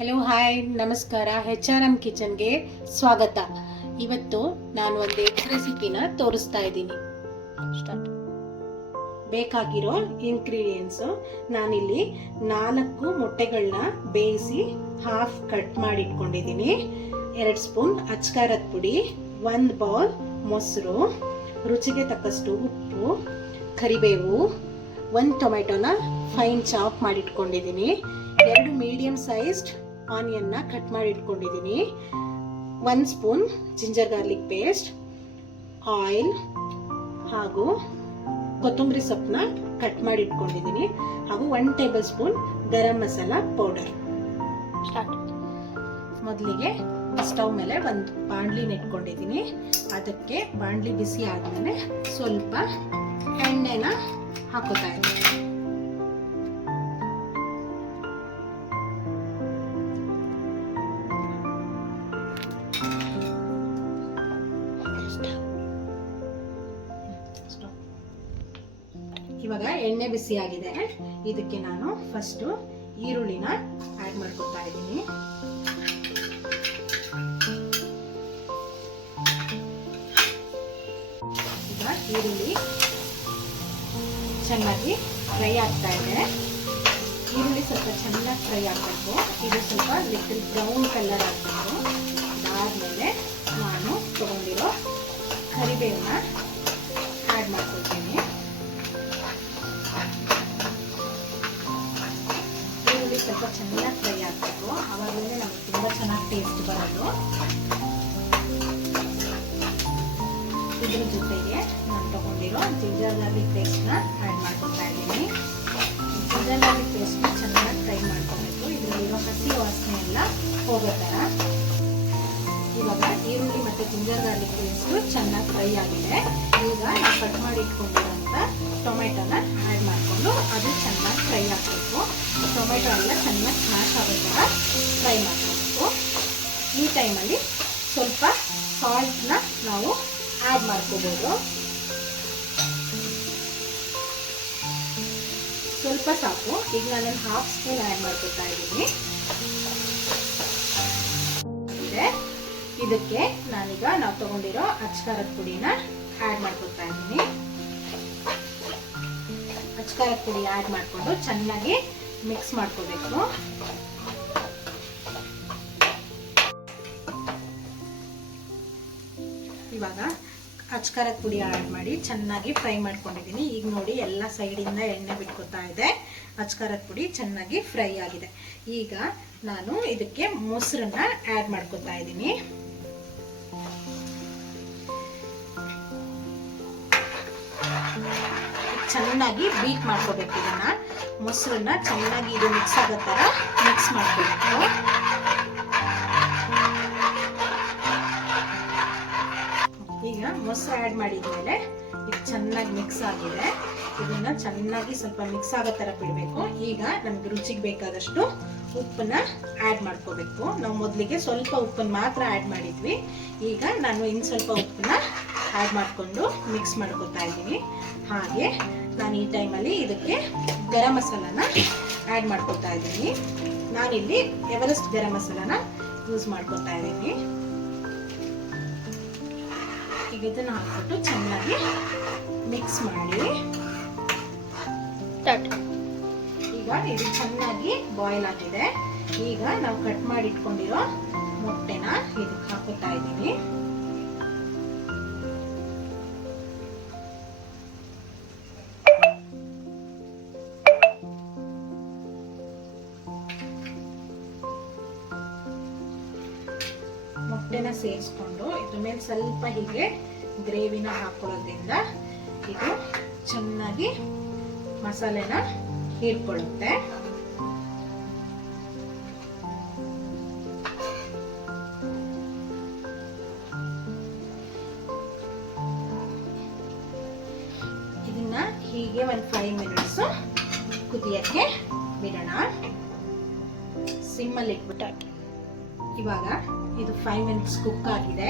Hello hi ನಮಸ್ಕಾರ HRM ಕಿಚನ್ಗೆ ಸ್ವಾಗತ. ಇವತ್ತು ನಾನು ಒಂದು ಎಗ್ ರೆಸಿಪಿನ ತೋರಿಸ್ತಾ ಇದ್ದೀನಿ. ಬೇಕಾಗಿರೋ ಇಂಗ್ರೀಡಿಯೆಂಟ್ಸು ನಾನಿಲ್ಲಿ 4 ಮೊಟ್ಟೆಗಳನ್ನ ಬೇಯಿಸಿ ಹಾಫ್ ಕಟ್ ಮಾಡಿ ಇಟ್ಕೊಂಡಿದ್ದೀನಿ. 2 ಸ್ಪೂನ್ ಅಚ್ಕಾರದ ಪುಡಿ, 1 ಬೌಲ್ ಮೊಸರು, ರುಚಿಗೆ ತಕ್ಕಷ್ಟು ಉಪ್ಪು, ಕರಿಬೇವು, 1 ಟೊಮೆಟೊನ ಫೈನ್ ಚಾಪ್ ಮಾಡಿ ಇಟ್ಕೊಂಡಿದ್ದೀನಿ. 2 ಮೀಡಿಯಂ ಸೈಜ್ಡ್ ಆನಿಯನ್ನ ಕಟ್ ಮಾಡಿ ಇಟ್ಕೊಂಡಿದ್ದೀನಿ. 1 spoon ginger garlic paste, oil ಹಾಗೂ ಕೊತ್ತಂಬರಿ ಸೊಪ್ಪನ್ನ ಕಟ್ ಮಾಡಿ ಇಟ್ಕೊಂಡಿದ್ದೀನಿ ಹಾಗೂ 1 table spoon garam masala powder. ಮೊದಲಿಗೆ ಸ್ಟವ್ ಮೇಲೆ ಒಂದು ಬಾಣಲಿನ ಇಟ್ಕೊಂಡಿದ್ದೀನಿ. ಅದಕ್ಕೆ ಬಾಣಲಿ ಬಿಸಿ ಆದ್ಮೇಲೆ ಸ್ವಲ್ಪ ಎಣ್ಣೆನ ಹಾಕೋತಾ ಇದ್ದೀನಿ. ಇವಾಗ ಎಣ್ಣೆ ಬಿಸಿ ಆಗಿದೆ. ಇದಕ್ಕೆ ನಾನು ಫಸ್ಟ್ ಈರುಳ್ಳಿನ ಆಡ್ ಮಾಡ್ಕೊತಾ ಇದ್ದೀನಿ. ಈಗ ಈರುಳ್ಳಿ ಚೆನ್ನಾಗಿ ಫ್ರೈ ಆಗ್ತಾ ಇದೆ. ಈರುಳ್ಳಿ ಸ್ವಲ್ಪ ಚೆನ್ನಾಗಿ ಫ್ರೈ ಆಗಬೇಕು. ಇದು ಸ್ವಲ್ಪ ಲಿಟಲ್ ಬ್ರೌನ್ ಕಲರ್ ಆಗಬೇಕು. ಅದಾದ್ಮೇಲೆ ನಾನು ತಗೊಂಡಿರೋ ಕರಿಬೇವನ್ನ ಆಡ್ ಮಾಡ್ಕೊತೀನಿ. ಸ್ವಲ್ಪ ಚೆನ್ನಾಗಿ ಫ್ರೈ ಆಗಬೇಕು. ಆವಾಗಲೇ ನಮಗೆ ತುಂಬ ಚೆನ್ನಾಗಿ ಟೇಸ್ಟ್ ಬರೋದು. ಇದ್ರ ಜೊತೆಗೆ ನಾನು ತಗೊಂಡಿರೋ ಜಿಂಜರ್ ಗಾರ್ಲಿಕ್ ಪೇಸ್ಟ್ನ ಆ್ಯಡ್ ಮಾಡ್ಕೊತಾ ಇದ್ದೀನಿ. ಜಿಂಜರ್ ಗಾರ್ಲಿಕ್ ಪೇಸ್ಟ್ನ ಚೆನ್ನಾಗಿ ಫ್ರೈ ಮಾಡ್ಕೊಬೇಕು. ಇದರಲ್ಲಿರೋ ಹಸಿ ವಾಸನೆ ಎಲ್ಲ ಹೋಗೋ ಥರ. ಇವಾಗ ಈರುಳ್ಳಿ ಮತ್ತು ಜಿಂಜರ್ ಗಾರ್ಲಿಕ್ ಪೇಸ್ಟು ಚೆನ್ನಾಗಿ ಫ್ರೈ ಆಗಿದೆ. ಈಗ ನಾವು ಕಟ್ ಮಾಡಿ ಇಟ್ಕೊಂಡಿರೋಂಥ ಟೊಮೆಟೊನ ಆ್ಯಡ್ ಮಾಡಿಕೊಂಡು ಅದು ಚೆನ್ನಾಗಿ ಫ್ರೈ ಆಗಬೇಕು. ಟೊಮೆಟೊ ಎಲ್ಲ ಚೆನ್ನಾಗಿ ಸ್ಮ್ಯಾಶ್ ಆಗೋ ಥರ ಫ್ರೈ ಮಾಡಬೇಕು. ಈ ಟೈಮಲ್ಲಿ ಸ್ವಲ್ಪ ಸಾಲ್ಟ್ನ ನಾವು ಆ್ಯಡ್ ಮಾಡ್ಕೋಬೋದು. ಸ್ವಲ್ಪ ಸಾಕು. ಈಗ ನಾನು 1/2 ಸ್ಪೂನ್ ಆ್ಯಡ್ ಮಾಡ್ಕೊತಾ ಇದ್ದೀನಿ. ಇದಕ್ಕೆ ನಾನೀಗ ನಾವು ತಗೊಂಡಿರೋ ಅಚ್ಕಾರದ ಪುಡಿನ ಆ್ಯಡ್ ಮಾಡ್ಕೊತಾ ಇದ್ದೀನಿ. ಅಚ್ಕಾರದ ಪುಡಿ ಆ್ಯಡ್ ಮಾಡಿಕೊಂಡು ಚೆನ್ನಾಗಿ ಮಿಕ್ಸ್ ಮಾಡ್ಕೋಬೇಕು. ಇವಾಗ ಅಚ್ಕಾರದ ಪುಡಿ ಆ್ಯಡ್ ಮಾಡಿ ಚೆನ್ನಾಗಿ ಫ್ರೈ ಮಾಡ್ಕೊಂಡಿದ್ದೀನಿ. ಈಗ ನೋಡಿ ಎಲ್ಲ ಸೈಡಿಂದ ಎಣ್ಣೆ ಬಿಟ್ಕೊತಾ ಇದೆ. ಅಚ್ಕಾರದ ಪುಡಿ ಚೆನ್ನಾಗಿ ಫ್ರೈ ಆಗಿದೆ. ಈಗ ನಾನು ಇದಕ್ಕೆ ಮೊಸರನ್ನ ಆ್ಯಡ್ ಮಾಡ್ಕೊತಾ ಇದ್ದೀನಿ. ಚೆನ್ನಾಗಿ ಬೀಟ್ ಮಾಡ್ಕೋಬೇಕು. ಇದನ್ನ ಮೊಸರನ್ನ ಚೆನ್ನಾಗಿ ಇದು ಮಿಕ್ಸ್ ಆಗೋ ಥರ ಮಿಕ್ಸ್ ಮಾಡ್ಕೋಬೇಕು. ಈಗ ಮೊಸರು ಆ್ಯಡ್ ಮಾಡಿದ್ಮೇಲೆ ಇದು ಚೆನ್ನಾಗಿ ಮಿಕ್ಸ್ ಆಗಿದೆ. ಇದನ್ನ ಚೆನ್ನಾಗಿ ಸ್ವಲ್ಪ ಮಿಕ್ಸ್ ಆಗೋ ಥರ ಬಿಡಬೇಕು. ಈಗ ನಮ್ಗೆ ರುಚಿಗೆ ಬೇಕಾದಷ್ಟು ಉಪ್ಪನ್ನ ಆ್ಯಡ್ ಮಾಡ್ಕೋಬೇಕು. ನಾವು ಮೊದಲಿಗೆ ಸ್ವಲ್ಪ ಉಪ್ಪನ್ನು ಮಾತ್ರ ಆ್ಯಡ್ ಮಾಡಿದ್ವಿ. ಈಗ ನಾನು ಇನ್ನು ಸ್ವಲ್ಪ ಉಪ್ಪನ್ನ ಆ್ಯಡ್ ಮಾಡಿಕೊಂಡು ಮಿಕ್ಸ್ ಮಾಡ್ಕೊತಾ ಇದ್ದೀನಿ. ಹಾಗೆ ನಾನು ಈ ಟೈಮಲ್ಲಿ ಇದಕ್ಕೆ ಗರಂ ಮಸಾಲಾನ ಆ್ಯಡ್ ಮಾಡ್ಕೊತಾ ಇದ್ದೀನಿ. ನಾನಿಲ್ಲಿ ಎವರೆಸ್ಟ್ ಗರಂ ಮಸಾಲಾನ ಯೂಸ್ ಮಾಡ್ಕೊತಾ ಇದ್ದೀನಿ. ಈಗ ಇದನ್ನು ಹಾಕ್ಬಿಟ್ಟು ಚೆನ್ನಾಗಿ ಮಿಕ್ಸ್ ಮಾಡಿ. ಈಗ ಇದು ಚೆನ್ನಾಗಿ ಬಾಯ್ಲ್ ಆಗಿದೆ. ಈಗ ನಾವು ಕಟ್ ಮಾಡಿ ಇಟ್ಕೊಂಡಿರೋ ಮೊಟ್ಟೆನ ಇದಕ್ಕೆ ಹಾಕೋತಾ ಇದ್ದೀನಿ. ಮೊಟ್ಟೆನ ಸೇರಿಸ್ಕೊಂಡು ಇದ್ರ ಮೇಲೆ ಸ್ವಲ್ಪ ಹೀಗೆ ಗ್ರೇವಿನ ಹಾಕೊಳ್ಳೋದ್ರಿಂದ ಇದು ಚೆನ್ನಾಗಿ ಮಸಾಲೆನ ಹೀರ್ಕೊಳ್ಳುತ್ತೆ. ಇದನ್ನ ಹೀಗೆ ಒಂದು 5 ಮಿನಿಟ್ಸ್ ಕುದಿಯಕ್ಕೆ ಬಿಡೋಣ. ಸಿಮ್ಮಲ್ಲಿ ಇಟ್ಬಿಟ್ಟು ಇವಾಗ ಇದು 5 ಮಿನಿಟ್ಸ್ ಕುಕ್ ಆಗಿದೆ.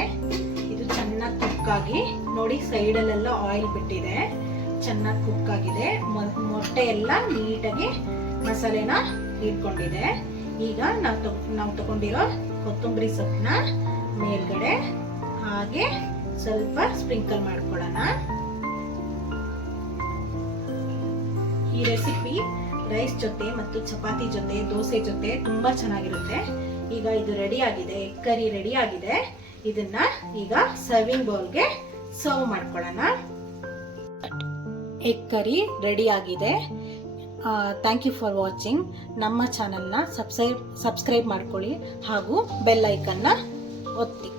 ಇದು ಚೆನ್ನಾಗಿ ಕುಕ್ ಆಗಿ ನೋಡಿ ಸೈಡಲ್ಲೆಲ್ಲ ಆಯಿಲ್ ಬಿಟ್ಟಿದೆ. ಚೆನ್ನಾಗಿ ಕುಕ್ ಆಗಿದೆ. ಮೊಟ್ಟೆ ಎಲ್ಲ ನೀಟಾಗಿ ಮಸಾಲೆನ ಹೀರ್ಕೊಂಡಿದೆ. ಈಗ ನಾವು ತಗೊಂಡಿರೋ ಕೊತ್ತಂಬರಿ ಸೊಪ್ಪನ್ನ ಮೇಲ್ಗಡೆ ಹಾಗೆ ಸ್ವಲ್ಪ ಸ್ಪ್ರಿಂಕಲ್ ಮಾಡ್ಕೊಳ್ಳೋಣ. ಈ ರೆಸಿಪಿ ರೈಸ್ ಜೊತೆ ಮತ್ತು ಚಪಾತಿ ಜೊತೆ, ದೋಸೆ ಜೊತೆ ತುಂಬಾ ಚೆನ್ನಾಗಿರುತ್ತೆ. ಈಗ ಇದು ರೆಡಿ ಆಗಿದೆ, ಎಗ್ ಕರಿ ರೆಡಿ ಆಗಿದೆ. ಇದನ್ನ ಈಗ ಸರ್ವಿಂಗ್ ಬೌಲ್ಗೆ ಸರ್ವ್ ಮಾಡ್ಕೊಳ್ಳೋಣ. ಎಗ್ ಕರಿ ರೆಡಿ ಆಗಿದೆ. Thank you for watching. ನಮ್ಮ ಚಾನಲ್ನ ಸಬ್ಸ್ಕ್ರೈಬ್ ಮಾಡ್ಕೊಳ್ಳಿ ಹಾಗೂ ಬೆಲ್ ಐಕನ್ನ ಒತ್ತಿ.